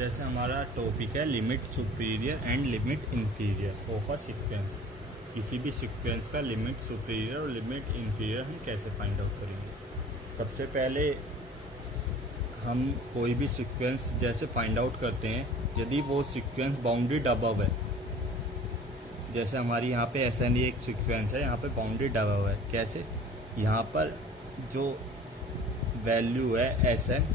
जैसे हमारा टॉपिक है limit superior and limit inferior of a sequence. किसी भी सीक्वेंस का लिमिट सुपीरियर और लिमिट इंफीरियर हम कैसे फाइंड आउट करेंगे। सबसे पहले हम कोई भी सीक्वेंस जैसे फाइंड आउट करते हैं, यदि वो सीक्वेंस बाउंडेड अबव है, जैसे हमारी यहाँ पे ऐसा नहीं एक सीक्वेंस है, यहाँ पे बाउंडेड अबव है। कैसे? यहाँ पर जो वैल्यू है एस एन,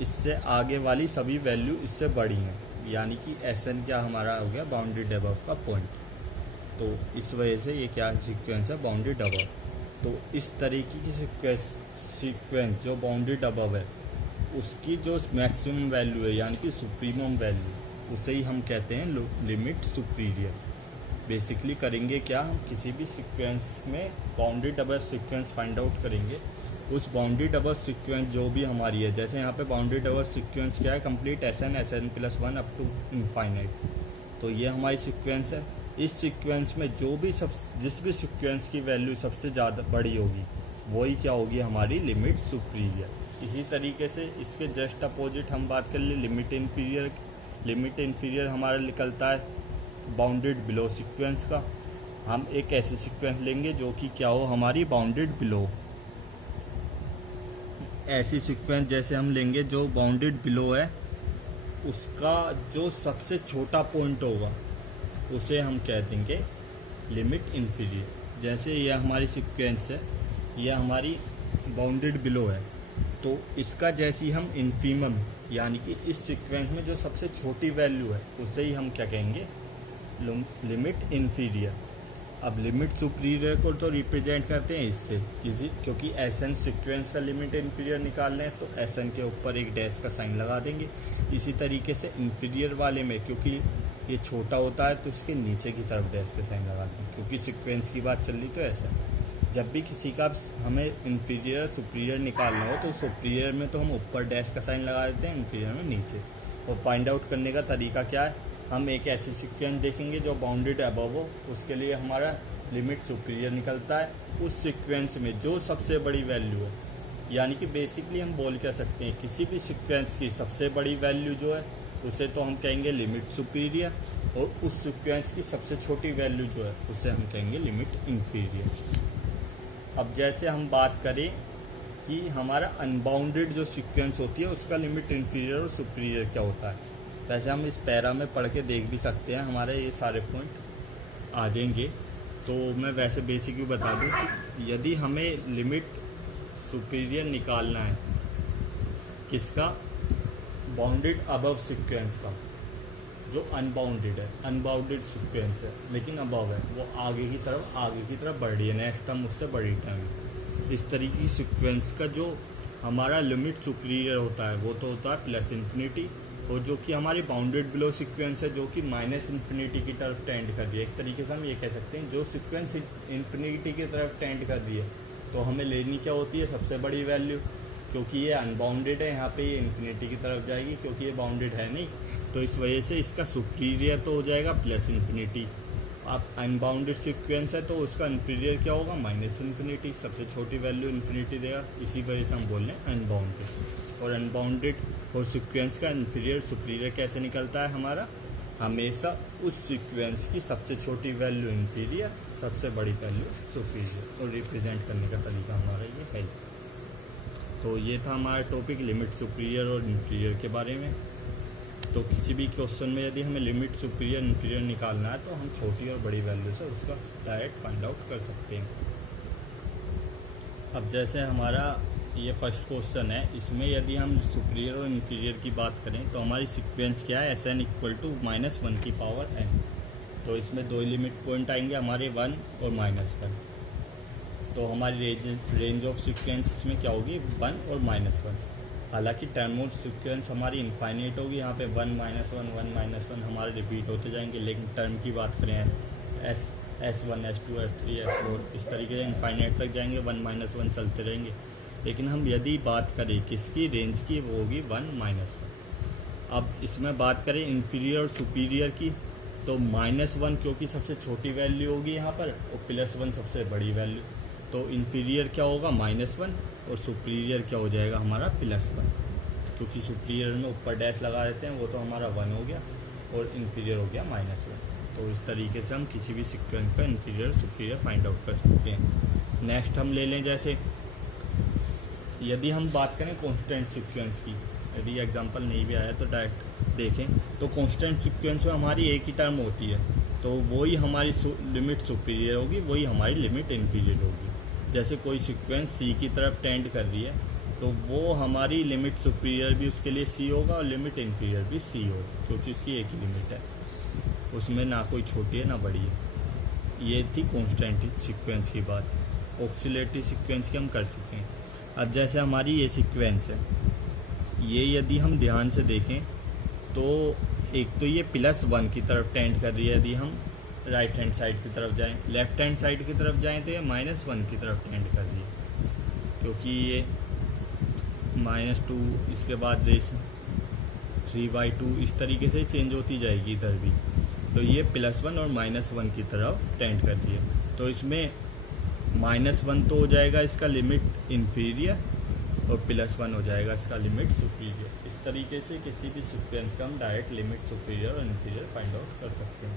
इससे आगे वाली सभी वैल्यू इससे बड़ी हैं, यानी कि एस एन क्या हमारा हो गया बाउंडेड अबव का पॉइंट। तो इस वजह से ये क्या सीक्वेंस है बाउंडेड अबव। तो इस तरीके की सीक्वेंस जो बाउंडेड अबव है उसकी जो मैक्सिमम वैल्यू है यानी कि सुप्रीमम वैल्यू, उसे ही हम कहते हैं लिमिट सुपीरियर। बेसिकली करेंगे क्या, हम किसी भी सीक्वेंस में bounded above sequence find out करेंगे। उस बाउंडेड अबव सीक्वेंस जो भी हमारी है, जैसे यहाँ पे बाउंडेड अबव सीक्वेंस क्या है, complete S N plus one up to infinite. तो ये हमारी सीक्वेंस है। इस सीक्वेंस में जिस भी सीक्वेंस की वैल्यू सबसे ज़्यादा बड़ी होगी वही क्या होगी हमारी लिमिट सुपीरियर। इसी तरीके से इसके जस्ट अपोजिट हम बात कर ले लिमिट इंफीरियर। लिमिट इंफीरियर हमारा निकलता है बाउंडेड बिलो सीक्वेंस का। हम एक ऐसी सीक्वेंस लेंगे जो कि क्या हो हमारी बाउंडेड बिलो। ऐसी सीक्वेंस जैसे हम लेंगे जो बाउंडेड बिलो है, उसका जो सबसे छोटा पॉइंट होगा उसे हम कह देंगे लिमिट इंफीरियर। जैसे यह हमारी सीक्वेंस है, यह हमारी बाउंडेड बिलो है, तो इसका जैसी हम इन्फीमम यानी कि इस सीक्वेंस में जो सबसे छोटी वैल्यू है उसे ही हम क्या कहेंगे लिमिट इंफीरियर। अब लिमिट सुपीरियर को तो रिप्रेजेंट करते हैं इससे, क्योंकि एस एन सीक्वेंस का लिमिट इंफीरियर निकालना है तो एस एन के ऊपर एक डैश का साइन लगा देंगे। इसी तरीके से इंफीरियर वाले में क्योंकि ये छोटा होता है तो इसके नीचे की तरफ डैश का साइन लगा देंगे, क्योंकि सीक्वेंस की बात चल रही तो ऐसा। जब भी किसी का हमें इंफीरियर सुपीरियर निकालना हो तो सुपीरियर में तो हम ऊपर डैश का साइन लगा देते हैं, इंफीरियर में नीचे। और फाइंड आउट करने का तरीका क्या है, हम एक ऐसी सीक्वेंस देखेंगे जो बाउंडेड अबव हो, उसके लिए हमारा लिमिट सुपीरियर निकलता है। उस सीक्वेंस में जो सबसे बड़ी वैल्यू है, यानी कि बेसिकली हम बोल कह सकते हैं किसी भी सीक्वेंस की सबसे बड़ी वैल्यू जो है उसे तो हम कहेंगे लिमिट सुपीरियर, और उस सीक्वेंस की सबसे छोटी वैल्यू जो है उसे हम कहेंगे लिमिट इंफीरियर। अब जैसे हम बात करें कि हमारा अनबाउंडेड जो सीक्वेंस होती है उसका लिमिट इंफीरियर और सुपीरियर क्या होता है, वैसे हम इस पैरा में पढ़ के देख भी सकते हैं, हमारे ये सारे पॉइंट आ जाएंगे। तो मैं वैसे बेसिक भी बता दूं कि यदि हमें लिमिट सुपीरियर निकालना है किसका, बाउंडेड अबव सीक्वेंस का, जो अनबाउंडेड है, अनबाउंडेड सीक्वेंस है लेकिन अबव है, वो आगे की तरफ बढ़ रही है, नेक्स्ट टर्म उससे बड़ी टर्म है। इस तरीके की सीक्वेंस का जो हमारा लिमिट सुपीरियर होता है वो तो होता है प्लस इन्फिनिटी, और जो कि हमारी बाउंडेड बिलो सीक्वेंस है जो कि माइनस इन्फिनिटी की तरफ टेंड कर रही है। एक तरीके से हम ये कह सकते हैं जो सीक्वेंस इन्फिनिटी की तरफ टेंड कर रही है तो हमें लेनी क्या होती है सबसे बड़ी वैल्यू, क्योंकि ये अनबाउंडेड है, यहाँ पे ये इन्फिनिटी की तरफ जाएगी क्योंकि ये बाउंडेड है नहीं, तो इस वजह से इसका सुपीरियर तो हो जाएगा प्लस इन्फिनिटी। अब अनबाउंडेड सीक्वेंस है तो उसका इंफीरियर क्या होगा माइनस इन्फिनिटी, सबसे छोटी वैल्यू इन्फिनिटी देगा, इसी वजह से हम बोल रहे हैं अनबाउंडेड। और अनबाउंडेड और सीक्वेंस का इंफीरियर सुपीरियर कैसे निकलता है हमारा, हमेशा उस सीक्वेंस की सबसे छोटी वैल्यू इंफीरियर, सबसे बड़ी वैल्यू सुपीरियर, और रिप्रेजेंट करने का तरीका हमारा ये है। तो ये था हमारा टॉपिक लिमिट सुपीरियर और इंफीरियर के बारे में। तो किसी भी क्वेश्चन में यदि हमें लिमिट सुपीरियर इंफीरियर निकालना है तो हम छोटी और बड़ी वैल्यू से उसका डायरेक्ट फाइंड आउट कर सकते हैं। अब जैसे हमारा ये फर्स्ट क्वेश्चन है, इसमें यदि हम सुपीरियर और इंफीरियर की बात करें तो हमारी सीक्वेंस क्या है, एस एन इक्वल टू -1 की पावर n। तो इसमें दो लिमिट पॉइंट आएंगे हमारे 1 और -1। तो हमारी रेंज ऑफ सीक्वेंस इसमें क्या होगी 1 और -1। हालांकि टर्म ऑफ सीक्वेंस हमारी इनफाइनाइट होगी, यहाँ पे 1 -1 हमारे रिपीट होते जाएंगे, लेकिन टर्म की बात करें S1 S2 S3 S4 इस तरीके से इनफाइनाइट तक जाएंगे, 1 -1 चलते रहेंगे। लेकिन हम यदि बात करें किसकी रेंज की, वो होगी 1 -1। अब इसमें बात करें इंफीरियर और सुपीरियर की, तो -1 क्योंकि सबसे छोटी वैल्यू होगी यहाँ पर, और +1 सबसे बड़ी वैल्यू, तो इंफीरियर क्या होगा -1 और सुपीरियर क्या हो जाएगा हमारा +1। क्योंकि सुपीरियर में ऊपर डैश लगा देते हैं, वो तो हमारा 1 हो गया और इन्फीरियर हो गया -1। तो इस तरीके से हम किसी भी सीक्वेंस का इन्फीरियर सुपीरियर फाइंड आउट कर सकते हैं। नेक्स्ट हम ले लें, जैसे यदि हम बात करें कांस्टेंट सीक्वेंस की, यदि एग्जांपल नहीं भी आया तो डायरेक्ट देखें, तो कांस्टेंट सीक्वेंस में हमारी एक ही टर्म होती है, तो वही हमारी लिमिट सुपीरियर होगी, वही हमारी लिमिट इन्फीरियर होगी। जैसे कोई सीक्वेंस सी की तरफ टेंड कर रही है, तो वो हमारी लिमिट सुपीरियर भी उसके लिए सी होगा और लिमिट इन्फीरियर भी सी होगी, क्योंकि उसकी एक ही लिमिट है, उसमें ना कोई छोटी है ना बड़ी है। ये थी कांस्टेंट सीक्वेंस की बात। ऑक्सिलेटरी सीक्वेंस की हम कर चुके हैं। अब जैसे हमारी ये सीक्वेंस है, ये यदि हम ध्यान से देखें तो एक तो ये +1 की तरफ टेंड कर रही है, यदि हम राइट हैंड साइड की तरफ जाएं, लेफ्ट हैंड साइड की तरफ जाएं तो ये -1 की तरफ टेंड कर रही है, क्योंकि ये -2, इसके बाद रेस 3/2 इस तरीके से चेंज होती जाएगी इधर भी। तो ये +1 और -1 की तरफ टेंड कर रही है, तो इसमें -1 तो हो जाएगा इसका लिमिट इन्फीरियर और +1 हो जाएगा इसका लिमिट सुपीरियर। इस तरीके से किसी भी सीक्वेंस का हम डायरेक्ट लिमिट सुपीरियर और इन्फीरियर फाइंड आउट कर सकते हैं।